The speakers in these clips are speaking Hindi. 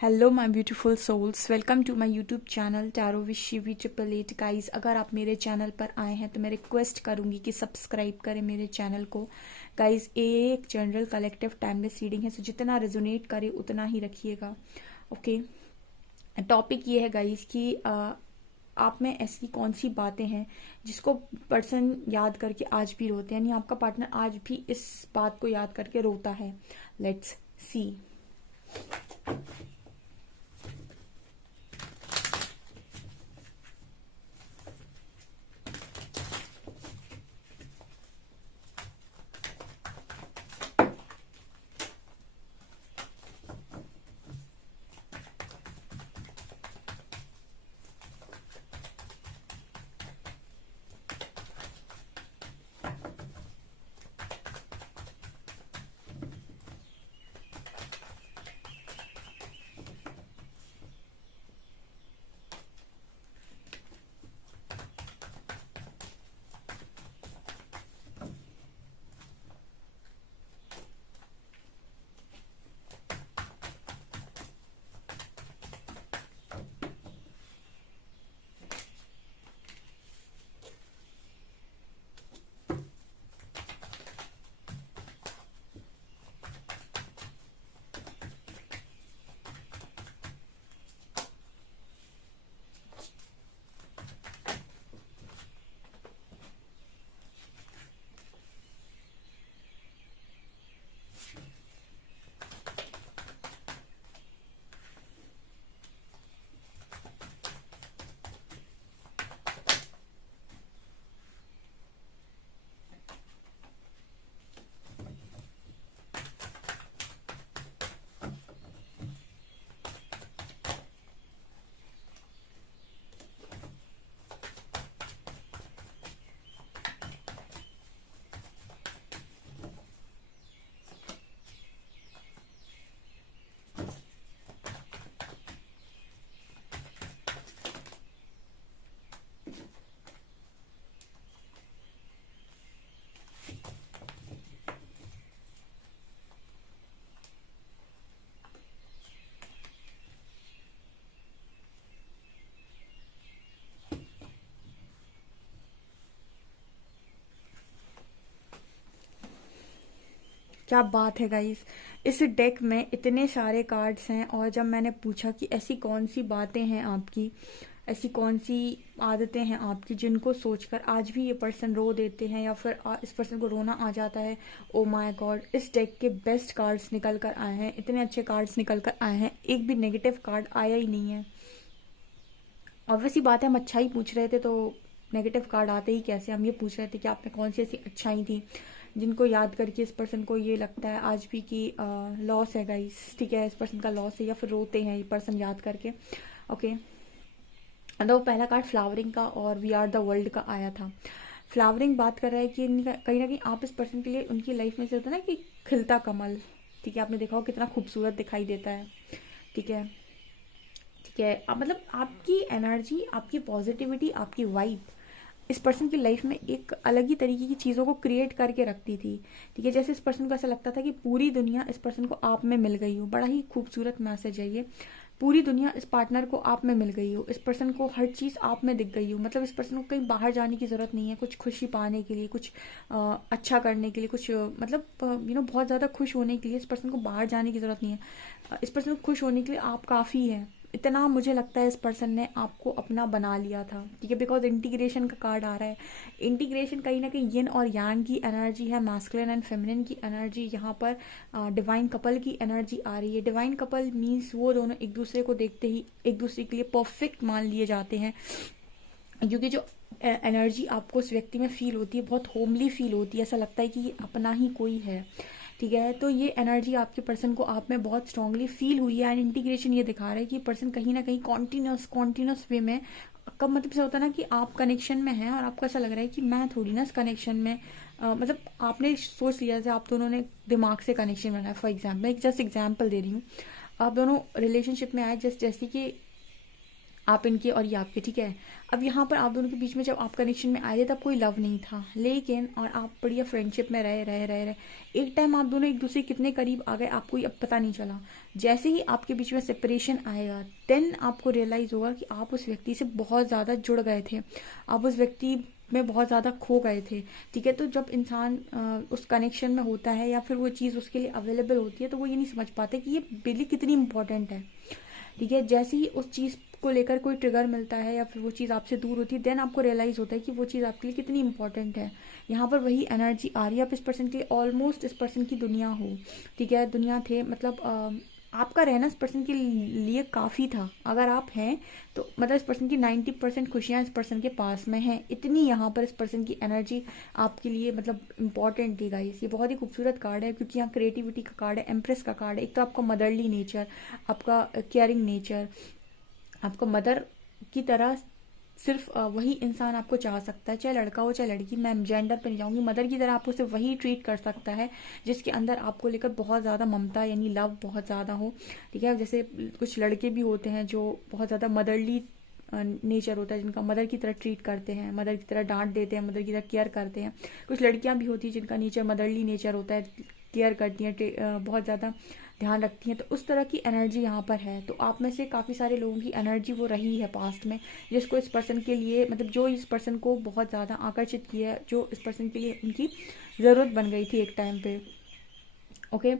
Hello my beautiful souls, welcome to my YouTube channel tarot with Shivi 888 guys. अगर आप मेरे चैनल पर आए हैं तो मैं रिक्वेस्ट करूंगी कि सब्सक्राइब करें मेरे चैनल को। गाइस, एक जनरल कलेक्टिव टाइमलेस रीडिंग है, सो जितना रेजोनेट करे उतना ही रखिएगा। ओके, टॉपिक ये है गाइस कि आप में ऐसी कौन सी बातें हैं जिसको पर्सन याद करके आज भी रोते हैं, यानी आपका पार्टनर आज भी इस बात को याद करके रोता है। Let's see. क्या बात है गाइस, इस डेक में इतने सारे कार्ड्स हैं और जब मैंने पूछा कि ऐसी कौन सी बातें हैं आपकी, ऐसी कौन सी आदतें हैं आपकी जिनको सोचकर आज भी ये पर्सन रो देते हैं या फिर इस पर्सन को रोना आ जाता है। ओ माय गॉड, इस डेक के बेस्ट कार्ड्स निकल कर आए हैं, इतने अच्छे कार्ड्स निकल कर आए हैं, एक भी नेगेटिव कार्ड आया ही नहीं है। ऑब्वियसली बात है, हम अच्छा ही पूछ रहे थे तो नेगेटिव कार्ड आते ही कैसे। हम ये पूछ रहे थे कि आप में कौन सी ऐसी अच्छाई थी जिनको याद करके इस पर्सन को ये लगता है आज भी कि लॉस है गाइस, ठीक है, इस पर्सन का लॉस है या फिर रोते हैं ये पर्सन याद करके। ओके, तो पहला कार्ड फ्लावरिंग का और वी आर द वर्ल्ड का आया था। फ्लावरिंग बात कर रहा है कि कहीं ना कहीं आप इस पर्सन के लिए उनकी लाइफ में से होता है ना कि खिलता कमल, ठीक है, आपने देखा हो कितना खूबसूरत दिखाई देता है, ठीक है, ठीक है। मतलब आपकी एनर्जी, आपकी पॉजिटिविटी, आपकी वाइब इस पर्सन की लाइफ में एक अलग ही तरीके की चीज़ों को क्रिएट करके रखती थी, ठीक है। जैसे इस पर्सन को ऐसा लगता था कि पूरी दुनिया इस पर्सन को आप में मिल गई हो। बड़ा ही खूबसूरत मैसेज है ये। पूरी दुनिया इस पार्टनर को आप में मिल गई हो, इस पर्सन को हर चीज़ आप में दिख गई हो। मतलब इस पर्सन को कहीं बाहर जाने की ज़रूरत नहीं है, कुछ खुशी पाने के लिए, कुछ अच्छा करने के लिए, कुछ मतलब बहुत ज़्यादा खुश होने के लिए इस पर्सन को बाहर जाने की ज़रूरत नहीं है। इस पर्सन को खुश होने के लिए आप काफ़ी है। इतना मुझे लगता है इस पर्सन ने आपको अपना बना लिया था, ठीक है, बिकॉज इंटीग्रेशन का कार्ड आ रहा है। इंटीग्रेशन कहीं ना कहीं यिन और यांग की एनर्जी है, मास्कुलिन एंड फेमिनिन की एनर्जी। यहाँ पर डिवाइन कपल की एनर्जी आ रही है। डिवाइन कपल मीन्स वो दोनों एक दूसरे को देखते ही एक दूसरे के लिए परफेक्ट मान लिए जाते हैं, क्योंकि जो एनर्जी आपको उस व्यक्ति में फील होती है बहुत होमली फील होती है, ऐसा लगता है कि ये अपना ही कोई है, ठीक है। तो ये एनर्जी आपके पर्सन को आप में बहुत स्ट्रांगली फील हुई है। एंड इंटीग्रेशन ये दिखा रहा है कि पर्सन कहीं ना कहीं कॉन्टिन्यूस वे में, कब मतलब से होता है ना कि आप कनेक्शन में हैं और आपको ऐसा लग रहा है कि मैं थोड़ी ना इस कनेक्शन में मतलब आपने सोच लिया जैसे आप दोनों ने दिमाग से कनेक्शन बनाया। फॉर एग्जाम्पल, मैं जस्ट एग्जाम्पल दे रही हूँ। आप दोनों रिलेशनशिप में आए जैसे कि आप इनके और ये आपके, ठीक है। अब यहाँ पर आप दोनों के बीच में जब आप कनेक्शन में आए थे तब कोई लव नहीं था, लेकिन और आप बढ़िया फ्रेंडशिप में रहे रहे रहे रहे एक टाइम आप दोनों एक दूसरे के कितने करीब आ गए आपको अब पता नहीं चला। जैसे ही आपके बीच में सेपरेशन आएगा देन आपको रियलाइज़ होगा कि आप उस व्यक्ति से बहुत ज़्यादा जुड़ गए थे, आप उस व्यक्ति में बहुत ज़्यादा खो गए थे, ठीक है। तो जब इंसान उस कनेक्शन में होता है या फिर वो चीज़ उसके लिए अवेलेबल होती है तो वो ये नहीं समझ पाते कि ये बिल्ली कितनी इंपॉर्टेंट है, ठीक है। जैसे ही उस चीज़ को लेकर कोई ट्रिगर मिलता है या फिर वो चीज़ आपसे दूर होती है देन आपको रियलाइज़ होता है कि वो चीज़ आपके लिए कितनी इंपॉर्टेंट है। यहाँ पर वही एनर्जी आ रही है, आप इस पर्सन के लिए ऑलमोस्ट इस पर्सन की दुनिया हो, ठीक है। दुनिया थे मतलब आपका रहना इस पर्सन के लिए काफ़ी था। अगर आप हैं तो मतलब इस पर्सन की 90% खुशियाँ इस पर्सन के पास में हैं, इतनी यहाँ पर इस पर्सन की एनर्जी आपके लिए मतलब इम्पॉर्टेंट थी गाइस। ये बहुत ही खूबसूरत कार्ड है क्योंकि यहाँ क्रिएटिविटी का कार्ड है, एम्प्रेस का कार्ड है। एक तो आपका मदरली नेचर, आपका केयरिंग नेचर, आपको मदर की तरह सिर्फ वही इंसान आपको चाह सकता है, चाहे लड़का हो चाहे लड़की। मैं जेंडर पर नहीं जाऊँगी, मदर की तरह आपको सिर्फ वही ट्रीट कर सकता है जिसके अंदर आपको लेकर बहुत ज़्यादा ममता यानी लव बहुत ज़्यादा हो, ठीक है। जैसे कुछ लड़के भी होते हैं जो बहुत ज़्यादा मदरली नेचर होता है, जिनका मदर की तरह ट्रीट करते हैं, मदर की तरह डांट देते हैं, मदर की तरह केयर करते हैं। कुछ लड़कियां भी होती हैं जिनका नेचर मदरली नेचर होता है, केयर करती हैं, बहुत ज़्यादा ध्यान रखती हैं। तो उस तरह की एनर्जी यहाँ पर है। तो आप में से काफ़ी सारे लोगों की एनर्जी वो रही है पास्ट में, जिसको इस पर्सन के लिए मतलब जो इस पर्सन को बहुत ज़्यादा आकर्षित किया है, जो इस पर्सन के लिए उनकी ज़रूरत बन गई थी एक टाइम पे। ओके,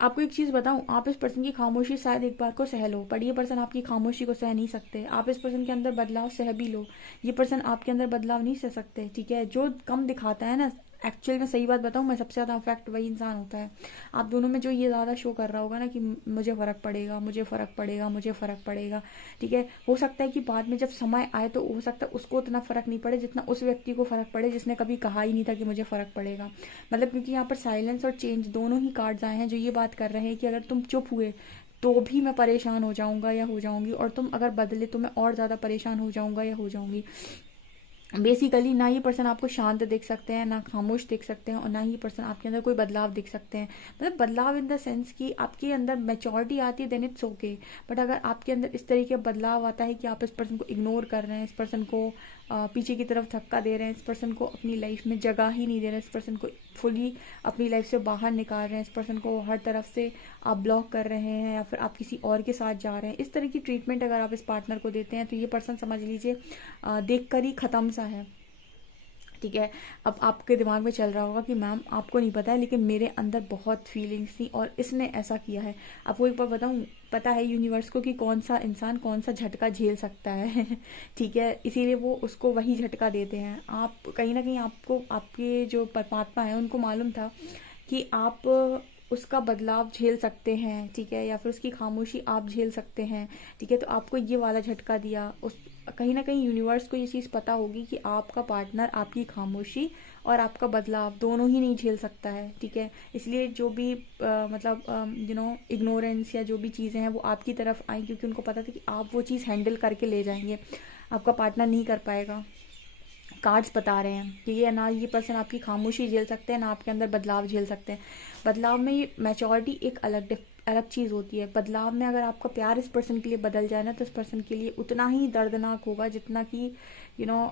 आपको एक चीज़ बताऊं, आप इस पर्सन की खामोशी शायद एक बार को सह लो, पर ये पर्सन आपकी खामोशी को सह नहीं सकते। आप इस पर्सन के अंदर बदलाव सह भी लो, ये पर्सन आपके अंदर बदलाव नहीं सह सकते, ठीक है। जो कम दिखाता है ना, एक्चुअल में सही बात बताऊं मैं, सबसे ज़्यादा अफेक्ट वही इंसान होता है। आप दोनों में जो ये ज़्यादा शो कर रहा होगा ना कि मुझे फ़र्क पड़ेगा, मुझे फ़र्क पड़ेगा, मुझे फ़र्क पड़ेगा, ठीक है। हो सकता है कि बाद में जब समय आए तो हो सकता है उसको उतना फ़र्क नहीं पड़े जितना उस व्यक्ति को फ़र्क पड़े जिसने कभी कहा ही नहीं था कि मुझे फ़र्क पड़ेगा। मतलब क्योंकि यहाँ पर साइलेंस और चेंज दोनों ही कार्ड्स आए हैं जो ये बात कर रहे हैं कि अगर तुम चुप हुए तो भी मैं परेशान हो जाऊंगा या हो जाऊंगी, और तुम अगर बदले तो मैं और ज़्यादा परेशान हो जाऊंगा या हो जाऊंगी। बेसिकली ना ये पर्सन आपको शांत देख सकते हैं, ना खामोश देख सकते हैं, और ना ही पर्सन आपके अंदर कोई बदलाव देख सकते हैं। मतलब बदलाव इन द सेंस कि आपके अंदर मैच्योरिटी आती है देन इट्स ओके, बट अगर आपके अंदर इस तरीके का बदलाव आता है कि आप इस पर्सन को इग्नोर कर रहे हैं, इस पर्सन को पीछे की तरफ धक्का दे रहे हैं, इस पर्सन को अपनी लाइफ में जगह ही नहीं दे रहे हैं, इस पर्सन को फुली अपनी लाइफ से बाहर निकाल रहे हैं, इस पर्सन को हर तरफ से आप ब्लॉक कर रहे हैं या फिर आप किसी और के साथ जा रहे हैं, इस तरह की ट्रीटमेंट अगर आप इस पार्टनर को देते हैं तो ये पर्सन समझ लीजिए देख कर ही ख़त्म सा है, ठीक है। अब आपके दिमाग में चल रहा होगा कि मैम आपको नहीं पता है लेकिन मेरे अंदर बहुत फीलिंग्स थी और इसने ऐसा किया है। आपको एक बार बताऊं, पता है यूनिवर्स को कि कौन सा इंसान कौन सा झटका झेल सकता है ठीक है, इसीलिए वो उसको वही झटका देते हैं। आप कहीं ना कहीं आपको आपके जो परमात्मा है उनको मालूम था कि आप उसका बदलाव झेल सकते हैं, ठीक है, या फिर उसकी खामोशी आप झेल सकते हैं, ठीक है। तो आपको ये वाला झटका दिया। उस कहीं ना कहीं यूनिवर्स को ये चीज़ पता होगी कि आपका पार्टनर आपकी खामोशी और आपका बदलाव दोनों ही नहीं झेल सकता है, ठीक है। इसलिए जो भी मतलब इग्नोरेंस या जो भी चीज़ें हैं वो आपकी तरफ आई क्योंकि उनको पता था कि आप वो चीज़ हैंडल करके ले जाएंगे, आपका पार्टनर नहीं कर पाएगा। कार्ड्स बता रहे हैं कि ये ना ये पर्सन आपकी खामोशी झेल सकते हैं ना आपके अंदर बदलाव झेल सकते हैं। बदलाव में ये मैच्योरिटी एक अलग चीज़ होती है। बदलाव में अगर आपका प्यार इस पर्सन के लिए बदल जाए ना तो इस पर्सन के लिए उतना ही दर्दनाक होगा जितना कि यू नो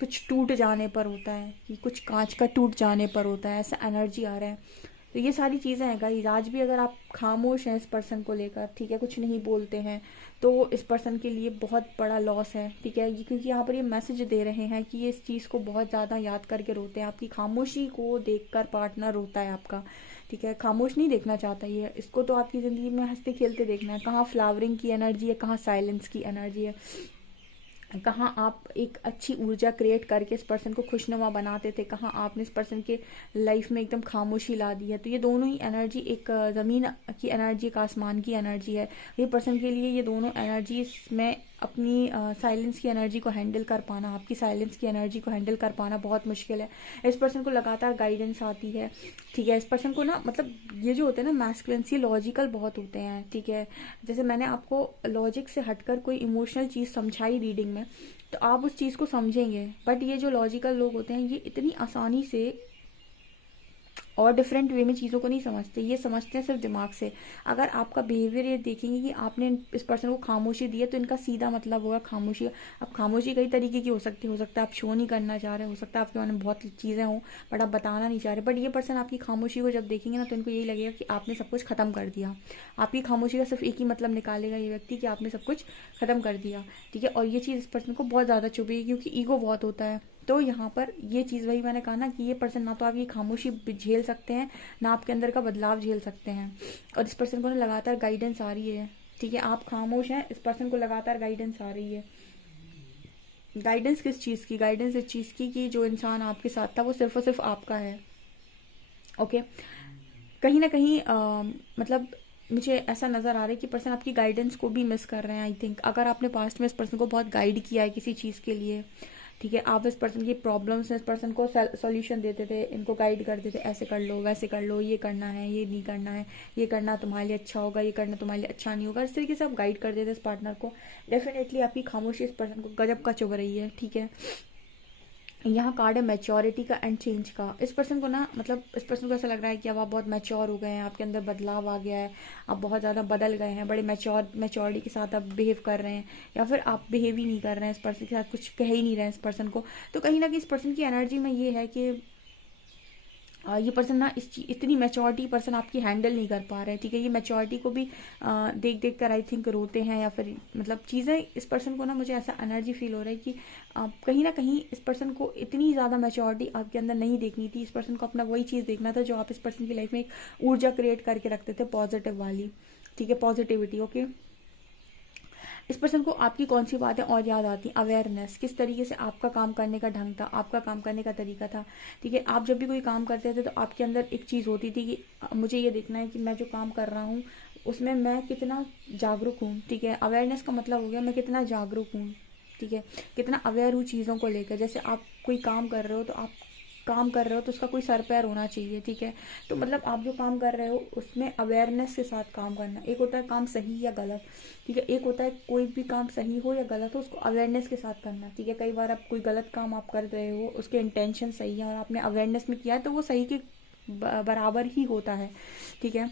कुछ टूट जाने पर होता है, कि कुछ कांच का टूट जाने पर होता है, ऐसा एनर्जी आ रहा है। तो ये सारी चीज़ें हैं गाइस। आज भी अगर आप खामोश हैं इस पर्सन को लेकर, ठीक है, कुछ नहीं बोलते हैं तो इस पर्सन के लिए बहुत बड़ा लॉस है, ठीक है। क्योंकि यहाँ पर ये मैसेज दे रहे हैं कि ये इस चीज़ को बहुत ज़्यादा याद करके रोते हैं। आपकी खामोशी को देखकर पार्टनर रोता है आपका, ठीक है। खामोश नहीं देखना चाहता ये, इसको तो आपकी ज़िंदगी में हंसते खेलते देखना है। कहाँ फ्लावरिंग की एनर्जी है, कहाँ साइलेंस की एनर्जी है, कहाँ आप एक अच्छी ऊर्जा क्रिएट करके इस पर्सन को खुशनुमा बनाते थे, कहाँ आपने इस पर्सन के लाइफ में एकदम खामोशी ला दी है। तो ये दोनों ही एनर्जी, एक ज़मीन की एनर्जी, एक आसमान की एनर्जी है। ये पर्सन के लिए ये दोनों एनर्जी में अपनी साइलेंस की एनर्जी को हैंडल कर पाना, आपकी साइलेंस की एनर्जी को हैंडल कर पाना बहुत मुश्किल है। इस पर्सन को लगातार गाइडेंस आती है, ठीक है। इस पर्सन को ना मतलब ये जो होते हैं ना मैस्कुलिन्स, ये लॉजिकल बहुत होते हैं, ठीक है। जैसे मैंने आपको लॉजिक से हटकर कोई इमोशनल चीज़ समझाई रीडिंग में तो आप उस चीज़ को समझेंगे, बट ये जो लॉजिकल लोग होते हैं ये इतनी आसानी से और डिफरेंट वे में चीज़ों को नहीं समझते, ये समझते हैं सिर्फ दिमाग से। अगर आपका बिहेवियर ये देखेंगे कि आपने इस पर्सन को खामोशी दी है तो इनका सीधा मतलब होगा खामोशी। अब खामोशी कई तरीके की हो सकता है आप शो नहीं करना चाह रहे, हो सकता है आपके मन में बहुत चीज़ें हों बट आप बताना नहीं चाह रहे, बट ये पर्सन आपकी खामोशी को जब देखेंगे ना तो इनको यही लगेगा कि आपने सब कुछ खत्म कर दिया। आपकी खामोशी का सिर्फ एक ही मतलब निकालेगा ये व्यक्ति कि आपने सब कुछ खत्म कर दिया, ठीक है। और ये चीज़ इस पर्सन को बहुत ज़्यादा चुभेगी क्योंकि ईगो बहुत होता है। तो यहाँ पर ये चीज़ वही मैंने कहा ना कि ये पर्सन ना तो आपकी खामोशी झेल सकते हैं, ना आपके अंदर का बदलाव झेल सकते हैं। और इस पर्सन को ना लगातार गाइडेंस आ रही है, ठीक है। आप खामोश हैं, इस पर्सन को लगातार गाइडेंस आ रही है। गाइडेंस किस चीज़ की? गाइडेंस इस चीज़ की कि जो इंसान आपके साथ था वो सिर्फ और सिर्फ आपका है। ओके, कहीं ना कहीं मतलब मुझे ऐसा नज़र आ रहा है कि पर्सन आपकी गाइडेंस को भी मिस कर रहे हैं। आई थिंक अगर आपने पास्ट में इस पर्सन को बहुत गाइड किया है किसी चीज़ के लिए, ठीक है, आप इस पर्सन की प्रॉब्लम्स में इस पर्सन को सॉल्यूशन देते थे, इनको गाइड करते थे, ऐसे कर लो वैसे कर लो, ये करना है ये नहीं करना है, ये करना तुम्हारे लिए अच्छा होगा, ये करना तुम्हारे लिए अच्छा नहीं होगा, इस तरीके से आप गाइड कर देते इस पार्टनर को। डेफिनेटली आपकी खामोशी इस पर्सन को गजब का चुभ रही है, ठीक है। यहाँ कार्ड है मैच्योरिटी का एंड चेंज का। इस पर्सन को ना मतलब इस पर्सन को ऐसा लग रहा है कि अब आप बहुत मैच्योर हो गए हैं, आपके अंदर बदलाव आ गया है, आप बहुत ज़्यादा बदल गए हैं, बड़े मैच्योरिटी के साथ आप बिहेव कर रहे हैं, या फिर आप बिहेव ही नहीं कर रहे हैं इस पर्सन के साथ, कुछ कह ही नहीं रहे हैं इस पर्सन को। तो कहीं ना कहीं इस पर्सन की एनर्जी में ये है कि ये पर्सन ना इतनी मैच्योरिटी पर्सन आपकी हैंडल नहीं कर पा रहे हैं, ठीक है। ये मैच्योरिटी को भी देख देख कर आई थिंक रोते हैं, या फिर मतलब चीज़ें इस पर्सन को ना मुझे ऐसा एनर्जी फील हो रहा है कि कहीं ना कहीं इस पर्सन को इतनी ज़्यादा मैच्योरिटी आपके अंदर नहीं देखनी थी। इस पर्सन को अपना वही चीज़ देखना था जो आप इस पर्सन की लाइफ में एक ऊर्जा क्रिएट करके रखते थे, पॉजिटिव वाली, ठीक है, पॉजिटिविटी। ओके, इस पर्सन को आपकी कौन सी बातें और याद आती, अवेयरनेस, किस तरीके से आपका काम करने का ढंग था, आपका काम करने का तरीका था, ठीक है। आप जब भी कोई काम करते थे तो आपके अंदर एक चीज़ होती थी कि मुझे ये देखना है कि मैं जो काम कर रहा हूँ उसमें मैं कितना जागरूक हूँ, ठीक है। अवेयरनेस का मतलब हो गया मैं कितना जागरूक हूँ, ठीक है, कितना अवेयर हूँ चीज़ों को लेकर। जैसे आप कोई काम कर रहे हो तो आप काम कर रहे हो तो उसका कोई सर पैर होना चाहिए, ठीक है। तो मतलब आप जो काम कर रहे हो उसमें अवेयरनेस के साथ काम करना। एक होता है काम सही या गलत, ठीक है, एक होता है कोई भी काम सही हो या गलत हो उसको अवेयरनेस के साथ करना, ठीक है। कई बार आप कोई गलत काम आप कर रहे हो, उसके इंटेंशन सही है और आपने अवेयरनेस में किया है तो वो सही के बराबर ही होता है, ठीक है।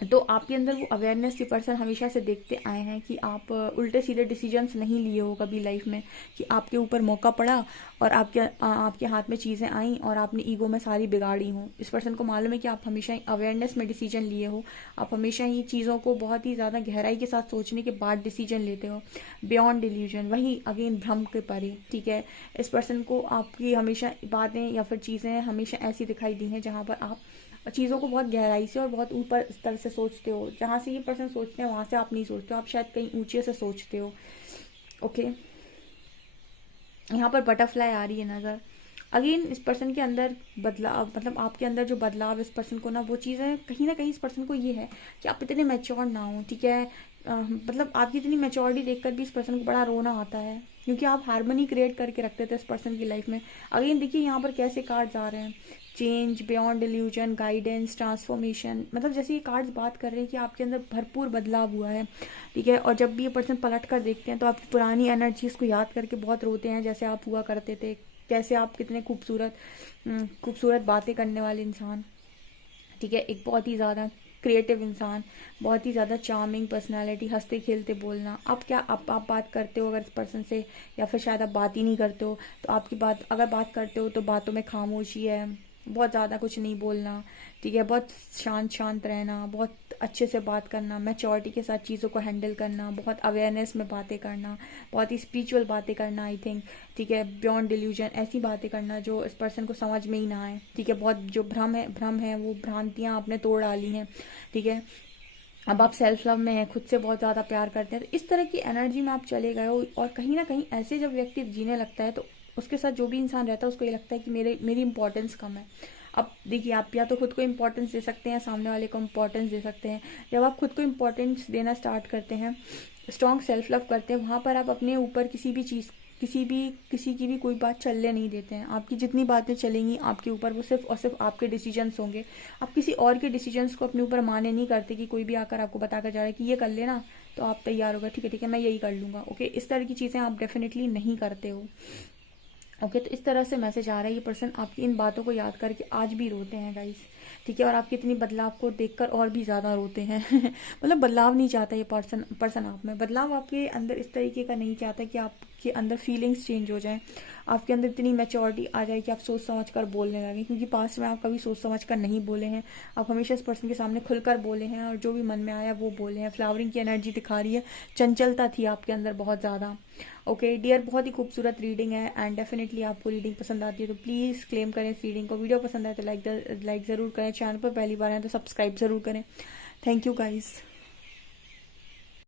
तो आपके अंदर वो अवेयरनेस की पर्सन हमेशा से देखते आए हैं कि आप उल्टे सीधे डिसीजंस नहीं लिए हो कभी लाइफ में, कि आपके ऊपर मौका पड़ा और आपके हाथ में चीज़ें आईं और आपने ईगो में सारी बिगाड़ी हों। इस पर्सन को मालूम है कि आप हमेशा ही अवेयरनेस में डिसीजन लिए हो, आप हमेशा ही चीज़ों को बहुत ही ज़्यादा गहराई के साथ सोचने के बाद डिसीजन लेते हो, बियॉन्ड डिल्यूजन, वही अगेन भ्रम के परे, ठीक है। इस पर्सन को आपकी हमेशा बातें या फिर चीज़ें हमेशा ऐसी दिखाई दी हैं जहाँ पर आप चीज़ों को बहुत गहराई से और बहुत ऊपर स्तर से सोचते हो। जहाँ से ये पर्सन सोचते हैं वहाँ से आप नहीं सोचते हो, आप शायद कहीं ऊंचे से सोचते हो। ओके, यहाँ पर बटरफ्लाई आ रही है नज़र। अगेन इस पर्सन के अंदर बदलाव, मतलब आपके अंदर जो बदलाव इस पर्सन को ना वो चीज़ें कहीं ना कहीं इस पर्सन को ये है कि आप इतने मैच्योर ना हो, ठीक है। मतलब आपकी इतनी मैच्योरिटी देखकर भी इस पर्सन को बड़ा रोना आता है क्योंकि आप हार्मनी क्रिएट करके रखते थे इस पर्सन की लाइफ में। अगेन देखिए यहाँ पर कैसे कार्ड्स आ रहे हैं, change, beyond delusion, guidance, transformation. मतलब जैसे ये कार्ड्स बात कर रहे हैं कि आपके अंदर भरपूर बदलाव हुआ है, ठीक है। और जब भी ये पर्सन पलट कर देखते हैं तो आपकी पुरानी एनर्जीज को याद करके बहुत रोते हैं, जैसे आप हुआ करते थे, कैसे आप कितने खूबसूरत बातें करने वाले इंसान, ठीक है, एक बहुत ही ज़्यादा क्रिएटिव इंसान, बहुत ही ज़्यादा चार्मिंग पर्सनालिटी, हंसते खेलते बोलना। अब क्या आप बात करते हो अगर इस पर्सन से, या फिर शायद आप बात ही नहीं करते हो, तो आपकी बात अगर बात करते हो तो बातों में खामोशी है, बहुत ज़्यादा कुछ नहीं बोलना, ठीक है, बहुत शांत रहना, बहुत अच्छे से बात करना, मैच्योरिटी के साथ चीज़ों को हैंडल करना, बहुत अवेयरनेस में बातें करना, बहुत ही स्पिरिचुअल बातें करना, आई थिंक, ठीक है, बियॉन्ड डिल्यूजन, ऐसी बातें करना जो इस पर्सन को समझ में ही ना आए, ठीक है। बहुत जो भ्रम है वो भ्रांतियाँ आपने तोड़ डाली हैं, ठीक है। अब आप सेल्फ लव में हैं, खुद से बहुत ज़्यादा प्यार करते हैं, तो इस तरह की एनर्जी में आप चले गए हो। और कहीं ना कहीं ऐसे जब व्यक्ति जीने लगता है तो उसके साथ जो भी इंसान रहता है उसको ये लगता है कि मेरी इंपॉर्टेंस कम है। अब देखिए, आप या तो खुद को इम्पोर्टेंस दे सकते हैं, सामने वाले को इम्पोर्टेंस दे सकते हैं। जब आप खुद को इम्पोर्टेंस देना स्टार्ट करते हैं, स्ट्रॉन्ग सेल्फ लव करते हैं, वहाँ पर आप अपने ऊपर किसी की भी कोई बात चलने नहीं देते हैं। आपकी जितनी बातें चलेंगी आपके ऊपर वो सिर्फ और सिर्फ आपके डिसीजंस होंगे। आप किसी और के डिसीजंस को अपने ऊपर माने नहीं करते कि कोई भी आकर आपको बताकर जा रहा है कि ये कर लेना तो आप तैयार होगा, ठीक है मैं यही कर लूँगा, ओके, इस तरह की चीज़ें आप डेफिनेटली नहीं करते हो। ओके, तो इस तरह से मैसेज आ रहा है, ये पर्सन आपकी इन बातों को याद करके आज भी रोते हैं गाइस, ठीक है, और आपके इतनी बदलाव को देखकर और भी ज़्यादा रोते हैं मतलब बदलाव नहीं चाहता ये पर्सन आप में, बदलाव आपके अंदर इस तरीके का नहीं चाहता कि आपके अंदर फीलिंग्स चेंज हो जाएं, आपके अंदर इतनी मैच्योरिटी आ जाए कि आप सोच समझ कर बोलने लगें, क्योंकि पास्ट में आप कभी सोच समझ कर नहीं बोले हैं, आप हमेशा इस पर्सन के सामने खुलकर बोले हैं और जो भी मन में आया वो बोले हैं। फ्लावरिंग की एनर्जी दिखा रही है, चंचलता थी आपके अंदर बहुत ज़्यादा। ओके डियर, बहुत ही खूबसूरत रीडिंग है एंड डेफिनेटली आपको रीडिंग पसंद आती है तो प्लीज़ क्लेम करें इस रीडिंग को। वीडियो पसंद आए तो लाइक ज़रूर करें, चैनल पर पहली बार आए तो सब्सक्राइब ज़रूर करें। Thank you guys.